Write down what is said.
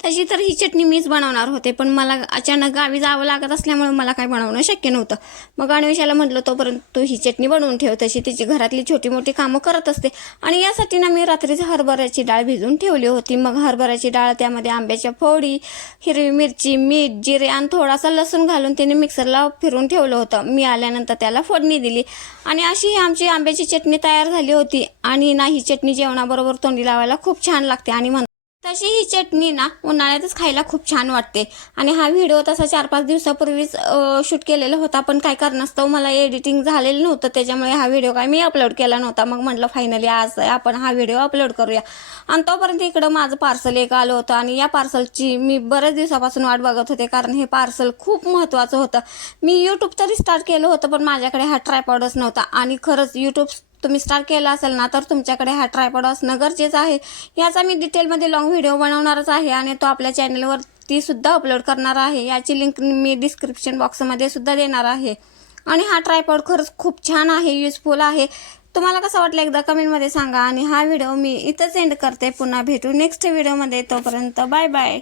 तशी तर ही चटणी मीच बनवणार होते, पण मला अचानक गावी जावं लागत असल्यामुळे मला काय बनवणं शक्य नव्हतं. मग अन्वेषाला म्हटलं तोपर्यंत तू ही चटणी बनवून ठेव, तशी तिची घरातली छोटी मोठी कामं करत असते. आणि यासाठी ना मी रात्रीच हरभऱ्याची डाळ भिजवून ठेवली होती. मग हरभऱ्याची डाळ, त्यामध्ये आंब्याच्या फोडी, हिरवी मिरची, मीठ, जिरे आणि थोडासा लसूण घालून तिने मिक्सरला फिरून ठेवलं होतं. मी आल्यानंतर त्याला फोडणी दिली आणि अशी ही आमची आंब्याची चटणी तयार झाली होती. आणि ना ही चटणी जेवणाबरोबर तोंडी लावायला खूप छान लागते आणि तशी ही चटणी ना उन्हाळ्यातच खायला खूप छान वाटते. आणि हा व्हिडिओ तसा 4-5 दिवसापूर्वीच शूट केलेला होता, पण काय कारणास्तव मला एडिटिंग झालेलं नव्हतं, त्याच्यामुळे हा व्हिडिओ काय मी अपलोड केला नव्हता. मग म्हटलं फायनली आज आपण हा व्हिडिओ अपलोड करूया. आणि तोपर्यंत इकडं माझं पार्सल एक आलं होतं आणि या पार्सलची मी बऱ्याच दिवसापासून वाट बघत होते, कारण हे पार्सल खूप महत्त्वाचं होतं. मी यूट्यूब तरी स्टार्ट केलं होतं, पण माझ्याकडे हा ट्रायपॉडच नव्हता. आणि खरंच यूट्यूब तुम्ही स्टार्ट केला असेल ना, तर तुमच्याकडे हा ट्रायपॉड असणं गरजेचं आहे. याचा मी डिटेलमध्ये लॉंग व्हिडिओ बनवणारच आहे आणि तो आपल्या चॅनलवरती सुद्धा अपलोड करणार आहे. याची लिंक मी डिस्क्रिप्शन बॉक्समध्ये सुद्धा देणार आहे. आणि हा ट्रायपॉड खरंच खूप छान आहे, युजफुल आहे. तुम्हाला कसं वाटलं एकदा कमेंटमध्ये सांगा. आणि हा व्हिडिओ मी इथंच एंड करते. पुन्हा भेटू नेक्स्ट व्हिडिओमध्ये. तोपर्यंत बाय बाय.